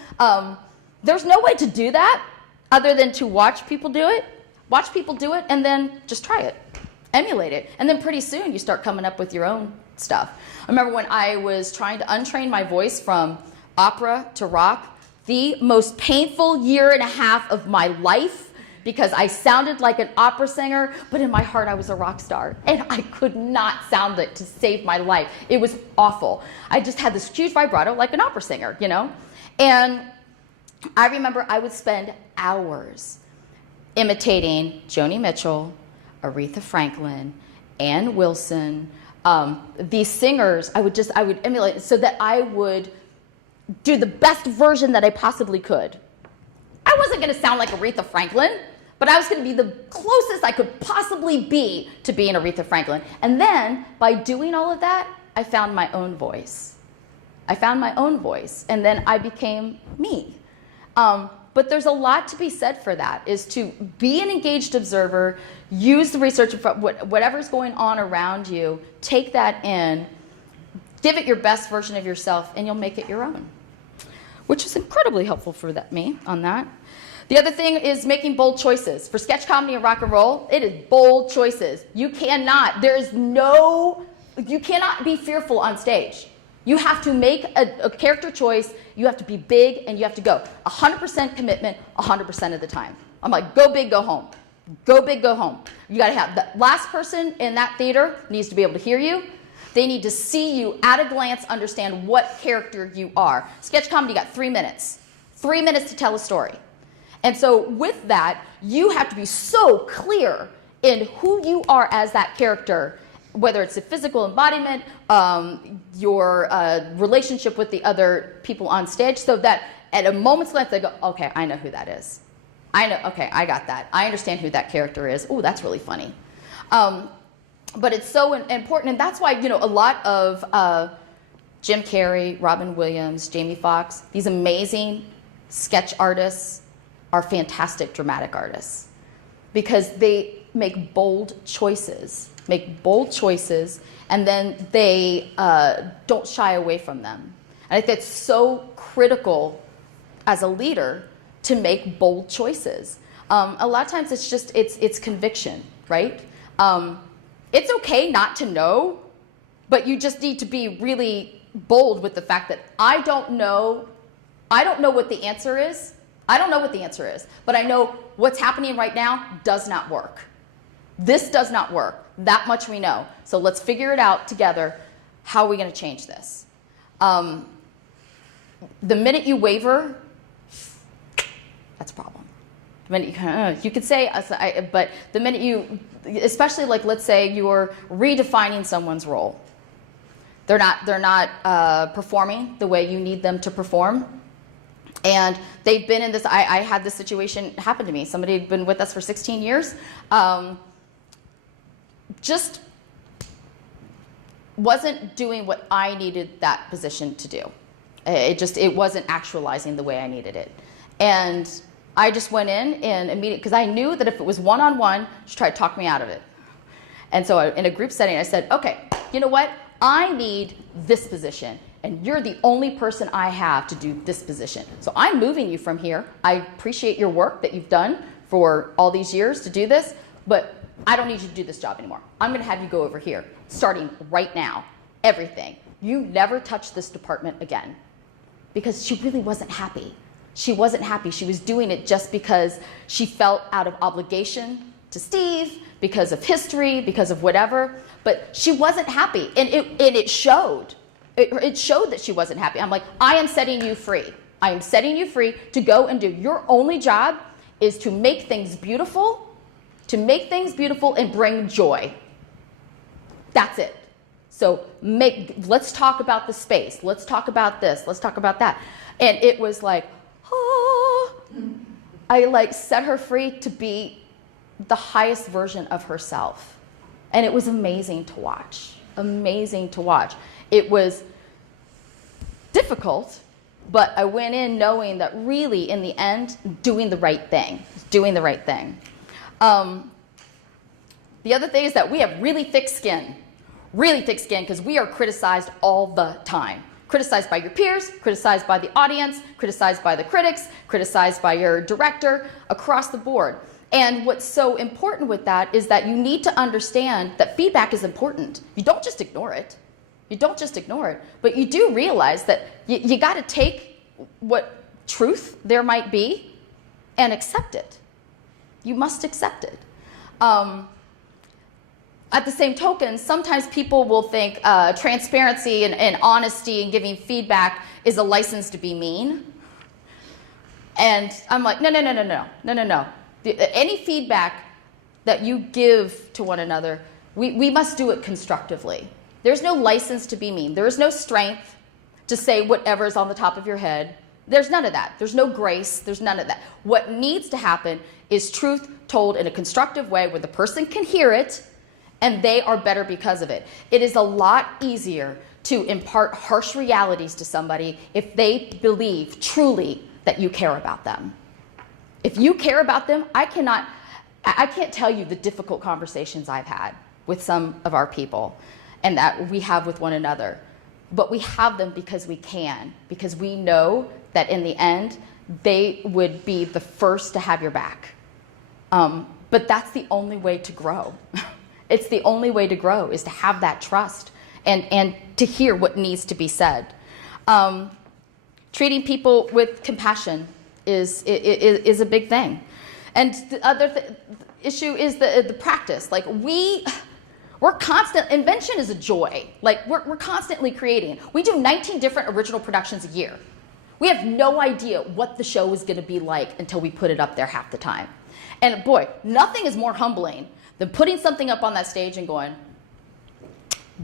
There's no way to do that other than to watch people do it. Watch people do it, and then just try it. Emulate it. And then pretty soon you start coming up with your own stuff. I remember when I was trying to untrain my voice from opera to rock, the most painful year and a half of my life, because I sounded like an opera singer, but in my heart I was a rock star. And I could not sound it to save my life. It was awful. I just had this huge vibrato like an opera singer, you know? And I remember I would spend hours imitating Joni Mitchell, Aretha Franklin, Ann Wilson, these singers. I would emulate so that I would do the best version that I possibly could. I wasn't going to sound like Aretha Franklin, but I was going to be the closest I could possibly be to being Aretha Franklin. And then, by doing all of that, I found my own voice. I found my own voice, and then I became me. But there's a lot to be said for that, is to be an engaged observer, use the research, whatever's going on around you, take that in, give it your best version of yourself, and you'll make it your own, which is incredibly helpful for me on that. The other thing is making bold choices. For sketch comedy and rock and roll, it is bold choices. You cannot be fearful on stage. You have to make a character choice, you have to be big, and you have to go 100% commitment 100% of the time. I'm like, go big, go home. Go big, go home. You gotta have, the last person in that theater needs to be able to hear you. They need to see you at a glance, understand what character you are. Sketch comedy, you got 3 minutes. 3 minutes to tell a story. And so with that, you have to be so clear in who you are as that character, whether it's a physical embodiment, your relationship with the other people on stage, so that at a moment's glance they go, okay, I know who that is. I know, okay, I got that. I understand who that character is. Oh, that's really funny. But it's so important, and that's why, a lot of Jim Carrey, Robin Williams, Jamie Foxx, these amazing sketch artists are fantastic dramatic artists, because they make bold choices, and then they don't shy away from them. And I think it's so critical as a leader to make bold choices. A lot of times it's conviction, right? It's okay not to know, but you just need to be really bold with the fact that I don't know what the answer is. I don't know what the answer is, but I know what's happening right now does not work. This does not work. That much we know. So let's figure it out together. How are we going to change this? The minute you waver, that's a problem. The minute you could say, but the minute you, especially like, let's say you're redefining someone's role. They're not performing the way you need them to perform. And they've been in this, I had this situation happen to me. Somebody had been with us for 16 years. Just wasn't doing what I needed that position to do. It wasn't actualizing the way I needed it. And I just went in and immediately, because I knew that if it was one-on-one, she'd try to talk me out of it. And so in a group setting, I said, okay, you know what? I need this position, and you're the only person I have to do this position. So I'm moving you from here. I appreciate your work that you've done for all these years to do this, but I don't need you to do this job anymore. I'm going to have you go over here, starting right now, everything. You never touch this department again. Because she really wasn't happy. She wasn't happy. She was doing it just because she felt out of obligation to Steve, because of history, because of whatever. But she wasn't happy, and it showed. It showed that she wasn't happy. I'm like, I am setting you free. I am setting you free to go and do. Your only job is to make things beautiful, and bring joy. That's it. So let's talk about the space. Let's talk about this. Let's talk about that. And it was like, oh, I set her free to be the highest version of herself. And it was amazing to watch. Amazing to watch. It was difficult, but I went in knowing that really, in the end, doing the right thing. Doing the right thing. The other thing is that we have really thick skin. Really thick skin, because we are criticized all the time. Criticized by your peers, criticized by the audience, criticized by the critics, criticized by your director, across the board. And what's so important with that is that you need to understand that feedback is important. You don't just ignore it. You don't just ignore it. But you do realize that you got to take what truth there might be and accept it. You must accept it. At the same token, sometimes people will think transparency and honesty and giving feedback is a license to be mean. And I'm like, no. Any feedback that you give to one another, we must do it constructively. There's no license to be mean. There is no strength to say whatever's on the top of your head. There's none of that. There's no grace. There's none of that. What needs to happen is truth told in a constructive way where the person can hear it and they are better because of it. It is a lot easier to impart harsh realities to somebody if they believe truly that you care about them. If you care about them, I can't tell you the difficult conversations I've had with some of our people and that we have with one another. But we have them because we can, because we know that in the end, they would be the first to have your back. But that's the only way to grow. It's the only way to grow is to have that trust and to hear what needs to be said. Treating people with compassion is a big thing. And the other issue is the practice. Like we're constant, invention is a joy. Like we're constantly creating. We do 19 different original productions a year. We have no idea what the show is gonna be like until we put it up there half the time. And boy, nothing is more humbling than putting something up on that stage and going,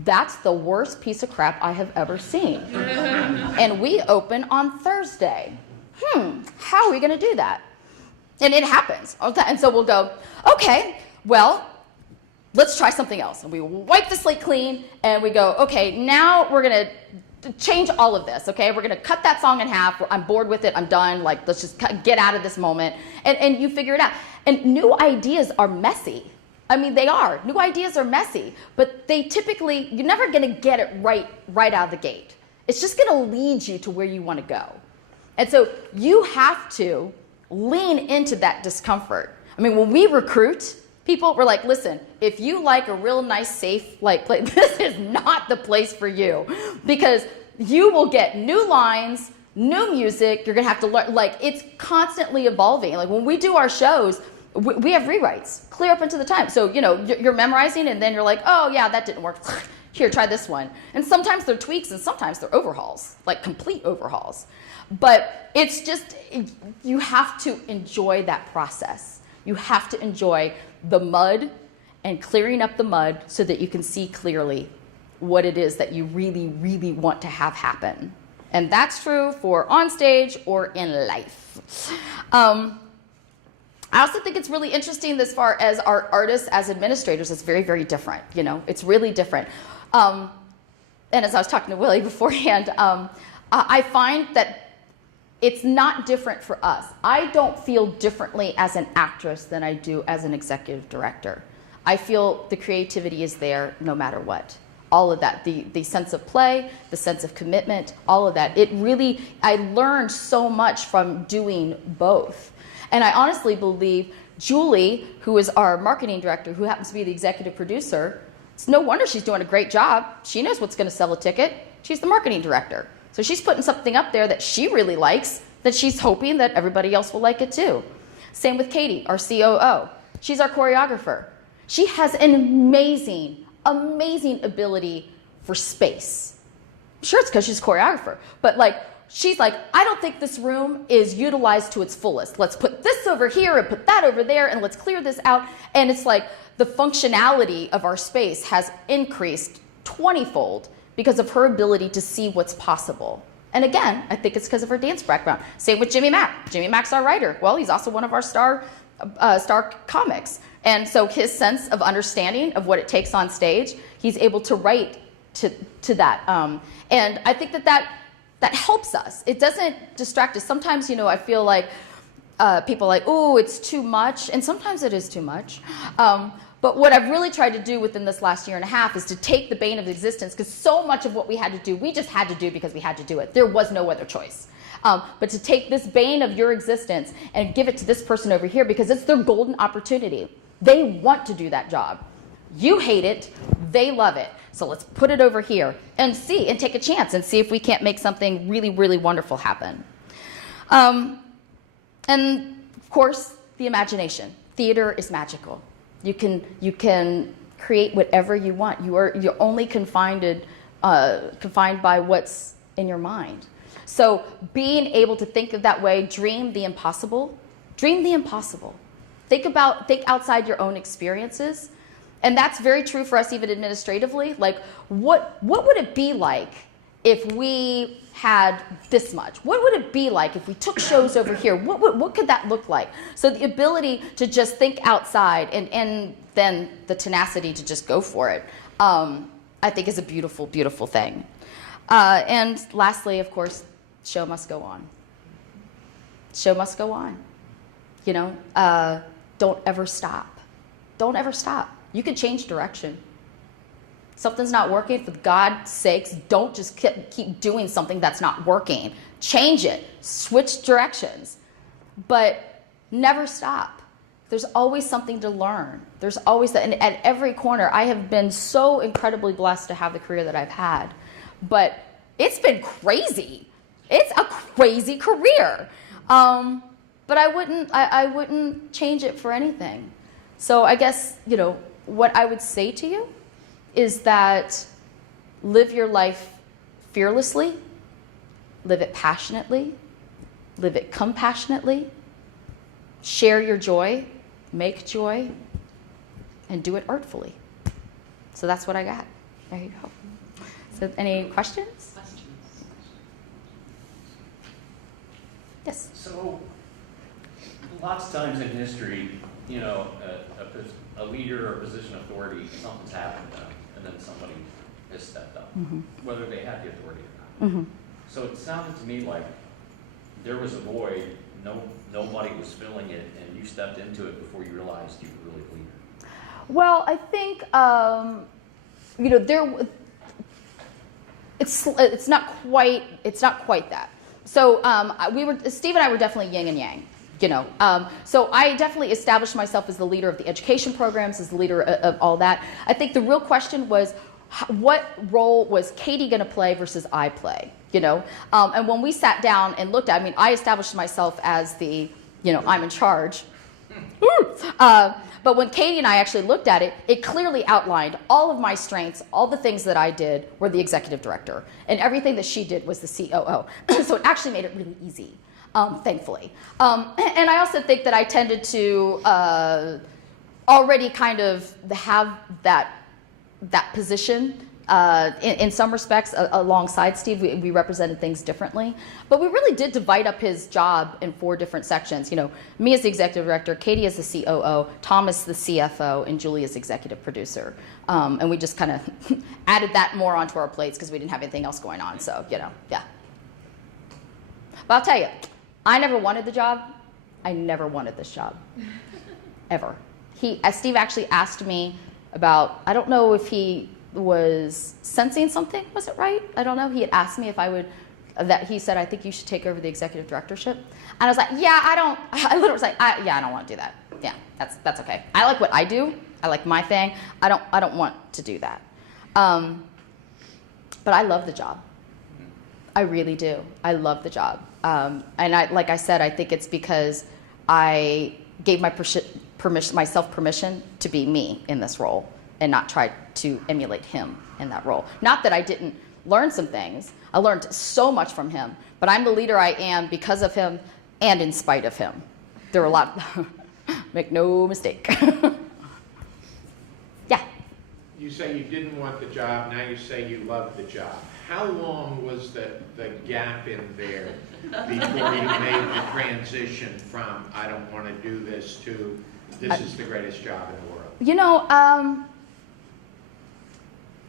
that's the worst piece of crap I have ever seen. And we open on Thursday. How are we gonna do that? And it happens. And so we'll go, okay, well, let's try something else. And we wipe the slate clean and we go, okay, now we're gonna change all of this, okay? We're gonna cut that song in half. I'm bored with it, I'm done. Like, let's just get out of this moment. And you figure it out. And new ideas are messy. I mean, they are. New ideas are messy, but they typically, you're never gonna get it right out of the gate. It's just gonna lead you to where you wanna go. And so you have to lean into that discomfort. I mean, when we recruit people, we're like, listen, if you like a real nice, safe, place, this is not the place for you because you will get new lines, new music, you're gonna have to learn, it's constantly evolving. Like when we do our shows, we have rewrites clear up into the time. So, you're memorizing and then you're like, oh yeah, that didn't work. Here, try this one. And sometimes they're tweaks and sometimes they're overhauls, like complete overhauls. But it's just, you have to enjoy that process. You have to enjoy the mud and clearing up the mud so that you can see clearly what it is that you really, really want to have happen. And that's true for on stage or in life. I also think it's really interesting as far as our artists as administrators. It's very, very different. It's really different. And as I was talking to Willie beforehand, I find that it's not different for us. I don't feel differently as an actress than I do as an executive director. I feel the creativity is there no matter what. All of that, the sense of play, the sense of commitment, all of that. I learned so much from doing both. And I honestly believe Julie, who is our marketing director, who happens to be the executive producer, it's no wonder she's doing a great job. She knows what's gonna sell a ticket. She's the marketing director. So she's putting something up there that she really likes, that she's hoping that everybody else will like it too. Same with Katie, our COO. She's our choreographer. She has an amazing, amazing ability for space. I'm sure it's because she's a choreographer, but she's like, I don't think this room is utilized to its fullest. Let's put this over here and put that over there and let's clear this out. And it's like the functionality of our space has increased 20-fold because of her ability to see what's possible. And again, I think it's because of her dance background. Same with Jimmy Mack. Jimmy Mack's our writer. Well, he's also one of our star comics. And so his sense of understanding of what it takes on stage, he's able to write to that. And I think that helps us. It doesn't distract us. Sometimes, I feel like people are like, oh, it's too much. And sometimes it is too much. But what I've really tried to do within this last year and a half is to take the bane of existence, because so much of what we had to do, we just had to do because we had to do it. There was no other choice. But to take this bane of your existence and give it to this person over here because it's their golden opportunity. They want to do that job. You hate it, they love it. So let's put it over here and take a chance and see if we can't make something really, really wonderful happen. And of course, the imagination. Theater is magical. You can create whatever you want. You're only confined by what's in your mind. So being able to think of that way, dream the impossible. Dream the impossible. Think outside your own experiences. And that's very true for us even administratively. Like, what would it be like if we had this much? What would it be like if we took shows over here? What could that look like? So the ability to just think outside and then the tenacity to just go for it, I think is a beautiful, beautiful thing. And lastly, of course, show must go on. Show must go on. You know, don't ever stop. Don't ever stop. You can change direction. Something's not working, for God's sakes, don't just keep doing something that's not working. Change it. Switch directions. But never stop. There's always something to learn. There's always that. And at every corner, I have been so incredibly blessed to have the career that I've had. But it's been crazy. It's a crazy career. But I wouldn't change it for anything. So I guess, you know, what I would say to you is that live your life fearlessly, live it passionately, live it compassionately, share your joy, make joy, and do it artfully. So that's what I got. There you go. So any questions? Yes. So lots of times in history, you know, a leader or position of authority, something's happened to them, and then somebody has stepped up, whether they had the authority or not. So it sounded to me like there was a void, nobody was filling it, and you stepped into it before you realized you were really a leader. Well, I think, you know, it's not quite that. So Steve and I were definitely yin and yang. You know, so I definitely established myself as the leader of the education programs, as the leader of all that. I think the real question was, what role was Katie going to play versus I play? You know, and when we sat down and looked at, I mean, I established myself as the, you know, I'm in charge. But when Katie and I actually looked at it, it clearly outlined all of my strengths, all the things that I did were the executive director, and everything that she did was the COO. So it actually made it really easy. Thankfully. And I also think that I tended to already kind of have that position in some respects alongside Steve. We represented things differently. But we really did divide up his job in 4 different sections. You know, me as the executive director, Katie as the COO, Thomas the CFO, and Julie as executive producer. And we just kind of added that more onto our plates because we didn't have anything else going on. So, you know, yeah. But I'll tell you, I never wanted the job. I never wanted this job, ever. Steve actually asked me about, I don't know if he was sensing something, was it right? I don't know. He had asked me if I would, he said, I think you should take over the executive directorship. And I was like, yeah, I literally was like, yeah, I don't want to do that. Yeah, that's okay. I like what I do. I like my thing. I don't want to do that. But I love the job. I really do. I love the job. And like I said, I think it's because I gave myself permission to be me in this role and not try to emulate him in that role. Not that I didn't learn some things. I learned so much from him, but I'm the leader I am because of him and in spite of him. There were a lot, make no mistake. Yeah. You say you didn't want the job, now you say you love the job. How long was the gap in there before you made the transition from I don't want to do this to this is the greatest job in the world? You know,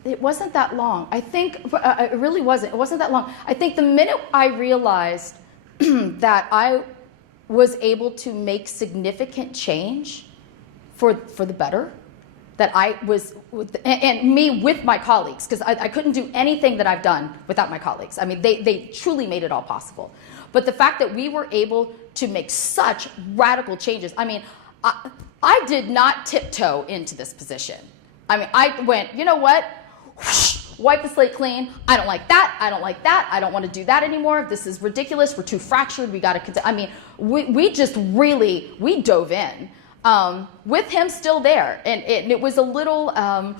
it wasn't that long. I think it really wasn't. It wasn't that long. I think the minute I realized that I was able to make significant change for the better, that I was, and me with my colleagues, because I couldn't do anything that I've done without my colleagues. I mean, they truly made it all possible. But the fact that we were able to make such radical changes, I mean, I did not tiptoe into this position. I mean, I went, you know what? Whoosh, wipe the slate clean. I don't like that. I don't like that. I don't want to do that anymore. This is ridiculous. We're too fractured. We got to, I mean, we just really, we dove in. With him still there. And it was a little, I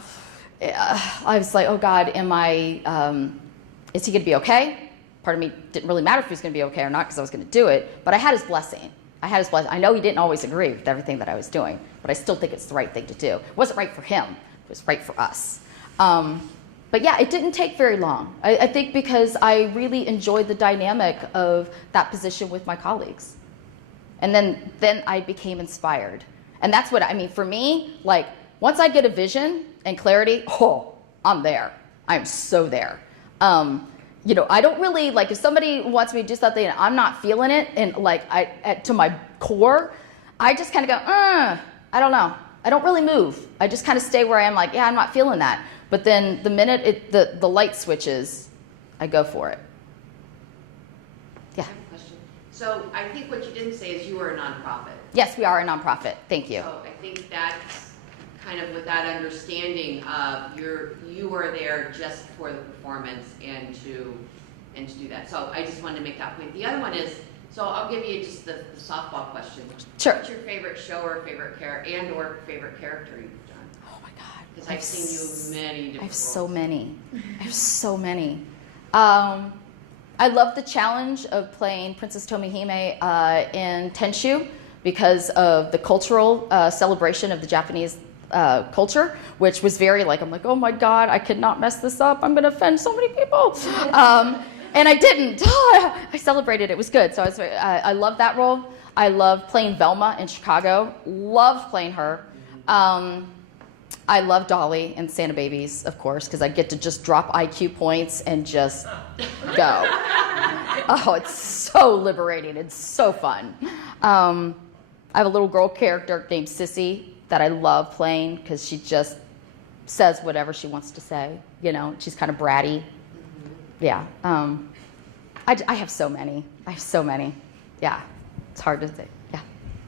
was like, oh God, is he going to be okay? Part of me didn't really matter if he was going to be okay or not because I was going to do it, but I had his blessing. I know he didn't always agree with everything that I was doing, but I still think it's the right thing to do. It wasn't right for him. It was right for us. But yeah, it didn't take very long. I think because I really enjoyed the dynamic of that position with my colleagues. And then I became inspired. And that's what, I mean, for me, like, once I get a vision and clarity, oh, I'm there. I'm so there. You know, I don't really, like, if somebody wants me to do something and I'm not feeling it, and like, to my core, I just kind of go, I don't know. I don't really move. I just kind of stay where I am, like, yeah, I'm not feeling that. But then the minute the light switches, I go for it. Yeah. I have a question. So I think what you didn't say is you are a nonprofit. Yes, we are a nonprofit. Thank you. So I think that's kind of with that understanding of you are there just for the performance and to do that. So I just wanted to make that point. The other one is, so I'll give you just the softball question. Sure. What's your favorite show or favorite character or favorite character you've done? Oh my God. Because I've seen you many different I have roles. so many. I have so many. I love the challenge of playing Princess Tomihime in Tenshu because of the cultural celebration of the Japanese culture, which was very like, I'm like, oh my God, I could not mess this up. I'm going to offend so many people. And I didn't. I celebrated. It was good. So I love that role. I love playing Velma in Chicago. Love playing her. I love Dolly and Santa Babies, of course, because I get to just drop IQ points and just go. Oh, it's so liberating. It's so fun. I have a little girl character named Sissy that I love playing because she just says whatever she wants to say. You know, she's kind of bratty. Yeah. I have so many. I have so many. Yeah. It's hard to say. Yeah.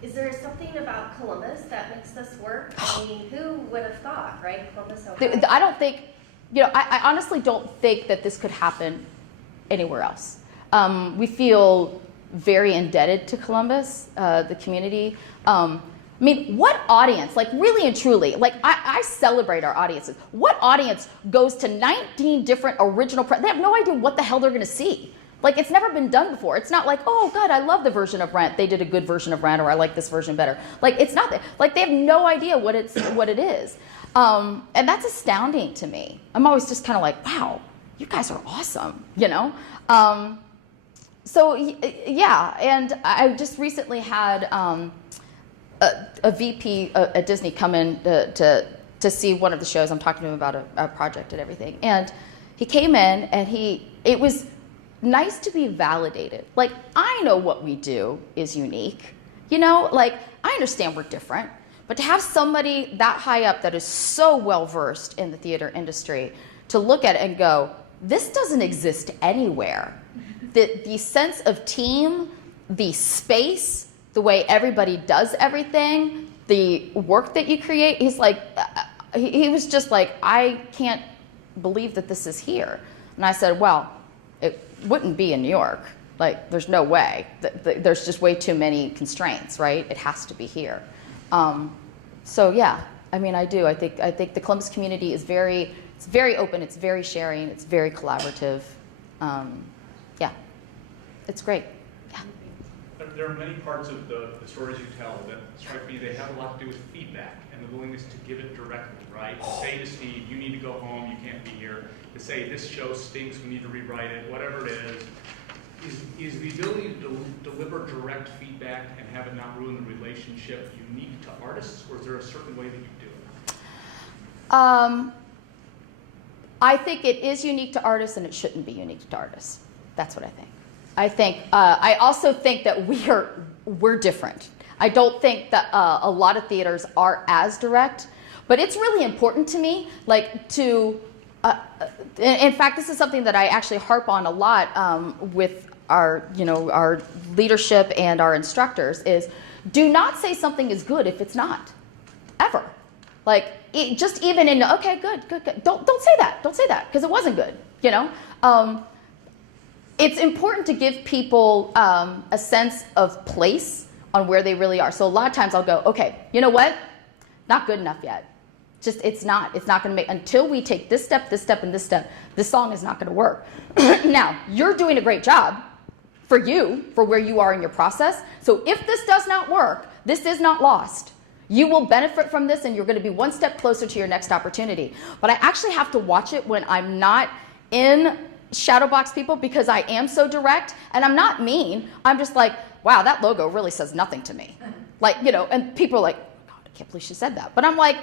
Is there something about Columbus that makes this work? I mean, who would have thought, right? Columbus, Ohio. I don't think, you know, I honestly don't think that this could happen anywhere else. We feel very indebted to Columbus, the community. I mean, what audience, like really and truly, like I celebrate our audiences. What audience goes to 19 different original, they have no idea what the hell they're gonna see. Like, it's never been done before. It's not like, oh God, I love the version of Rent. They did a good version of Rent, or I like this version better. Like, it's not that, like they have no idea what it is. And that's astounding to me. I'm always just kind of like, wow, you guys are awesome, you know? So yeah, and I just recently had a VP at Disney come in to see one of the shows. I'm talking to him about a project and everything. And he came in and it was nice to be validated. Like, I know what we do is unique. You know, like, I understand we're different. But to have somebody that high up that is so well versed in the theater industry to look at it and go, this doesn't exist anywhere. The sense of team, the space, the way everybody does everything, the work that you create, he's like, he was just like, I can't believe that this is here. And I said, well, it wouldn't be in New York. Like, there's no way. There's just way too many constraints, right? It has to be here. So yeah, I mean, I do. I think the Columbus community is it's very open. It's very sharing. It's very collaborative. Yeah, it's great. Yeah. There are many parts of the stories you tell that strike me, they have a lot to do with feedback and the willingness to give it directly, right? To say to Steve, you need to go home, you can't be here. To say, this show stinks, we need to rewrite it, whatever it is. Is the ability to deliver direct feedback and have it not ruin the relationship unique to artists, or is there a certain way that you do it? I think it is unique to artists, and it shouldn't be unique to artists. That's what I think. I also think that we're different. I don't think that a lot of theaters are as direct, but it's really important to me, like to. In fact, this is something that I actually harp on a lot with our leadership and our instructors is, do not say something is good if it's not, ever. Like, just even in, okay, good. Don't say that. Don't say that, because it wasn't good, you know? It's important to give people a sense of place on where they really are. So a lot of times I'll go, okay, you know what? Not good enough yet. Just, it's not going to make, until we take this step, and this step, this song is not going to work. Now, you're doing a great job for where you are in your process. So if this does not work, this is not lost. You will benefit from this, and you're going to be one step closer to your next opportunity. But I actually have to watch it when I'm not in ShadowBox people, because I am so direct, and I'm not mean. I'm just like, wow, that logo really says nothing to me. Like, you know, and people are like, God, I can't believe she said that. But I'm like,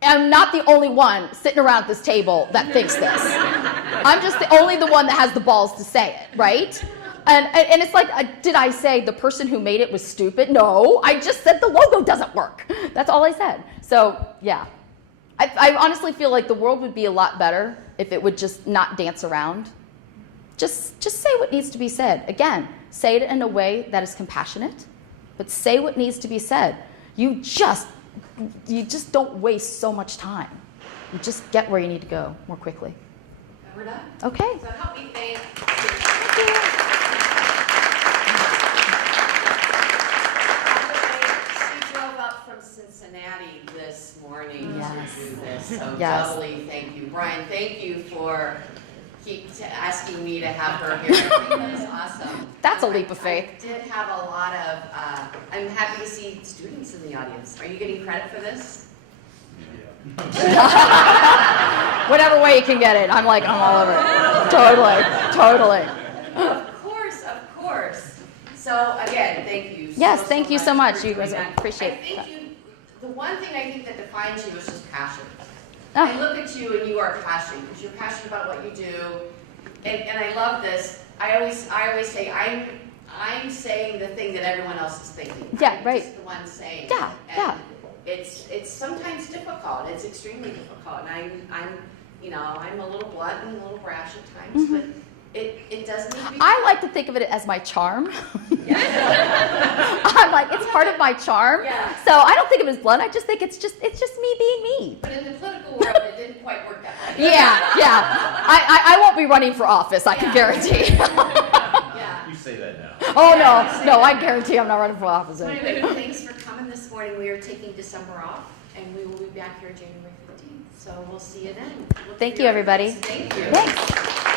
I'm not the only one sitting around this table that thinks this. I'm just the only one that has the balls to say it, right? And it's like, did I say the person who made it was stupid? No, I just said the logo doesn't work. That's all I said. So, yeah. I honestly feel like the world would be a lot better if it would just not dance around. Just say what needs to be said. Again, say it in a way that is compassionate, but say what needs to be said. You just don't waste so much time. You just get where you need to go more quickly. And we're done. Okay. So help me thank. She drove up from Cincinnati this morning Yes. to do this, so Yes. doubly thank you. Brian, thank you for asking me to have her here. I think that is awesome. That's a leap of faith. I did have a lot of, I'm happy to see students in the audience. Are you getting credit for this? Whatever way you can get it. I'm like, I'm all over it. Totally. Of course. So again, thank you. Yes, thank you so much. for You doing guys that. appreciate I think that. the one thing I think that defines you is just passion. Ah. I look at you and you are passionate because you're passionate about what you do, and I love this. I always say I'm saying the thing that everyone else is thinking. Yeah, I'm right. just the one saying. Yeah, it. yeah. And it's sometimes difficult. It's extremely difficult, and I'm a little blunt and a little brash at times, but it does need to be. I like to think of it as my charm. I'm like, it's part of my charm. Yeah. So I don't think of it as blunt. I just think it's just me being me. But in the political world, it didn't quite work that way. Yeah. I won't be running for office, I can guarantee. Yeah. You say that now. Oh, no, I guarantee I'm not running for office. So anyway, thanks for coming this morning. We are taking December off, and we will be back here January 15th. So we'll see you then. Thank you, everybody. Thank you. Thanks.